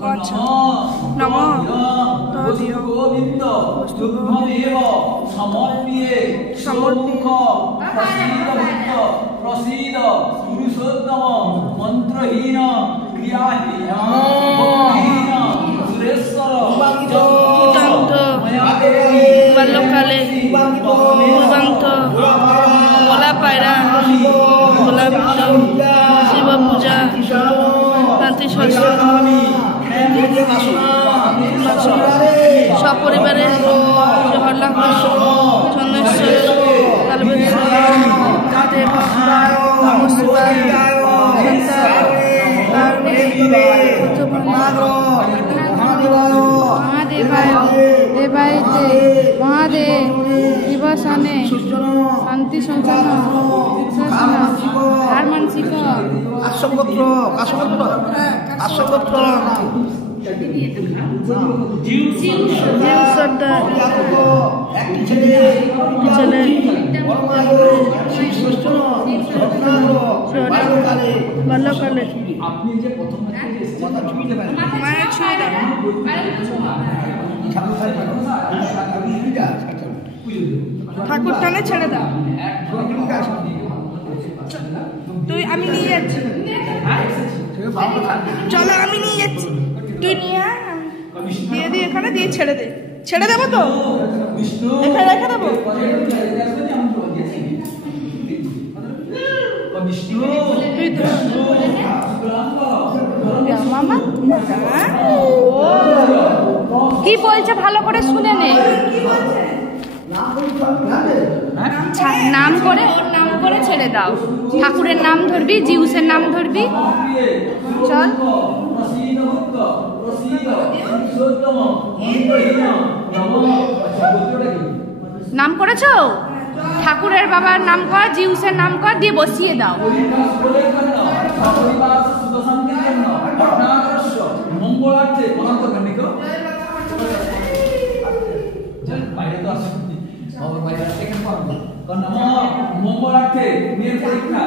কচ্ছ নম তদীয় প্রসীদ পুরুষোত্তম মন্ত্রহীন ক্রিয়াহীন সুরেশ্বর বাল্যকালে পূর্বান্ত গোলা পায়রা গোলাপ শিব পূজা শান্তি সপরিবারে হল্লাঘোষ চন্দ্রেশ্বর কালবেশ্বর দেব নম শিবায় महादेवाय देवायते महादेव दिवसाने शांति संचन আর মানসিক আসঙ্গত্র সর্দার একটি ছেলে বাল্যকালে আপনি যে প্রথম মায়ের ছুঁয়ে দাও ঠাকুর টানে ছেড়ে দাও তুই আমি নিয়ে যাচ্ছি চলো আমি নিয়ে যাচ্ছি তুই নিয়ে দিয়ে দিয়ে এখানে দিয়ে ছেড়ে দেবো তো এখানে রেখে দেবো তুই মামা কি বলছে ভালো করে শুনে নে নাম করে ওর নাম করে ছেড়ে দাও ঠাকুরের নাম ধরবি জিউসের নাম ধরবি চল নাম করেছো ঠাকুরের বাবার নাম কর জিউসের নাম কর দিয়ে বসিয়ে দাও মঙ্গলার্থে বাইরে তো আসে বাইরে মঙ্গলার্থে মেয়ের পরীক্ষা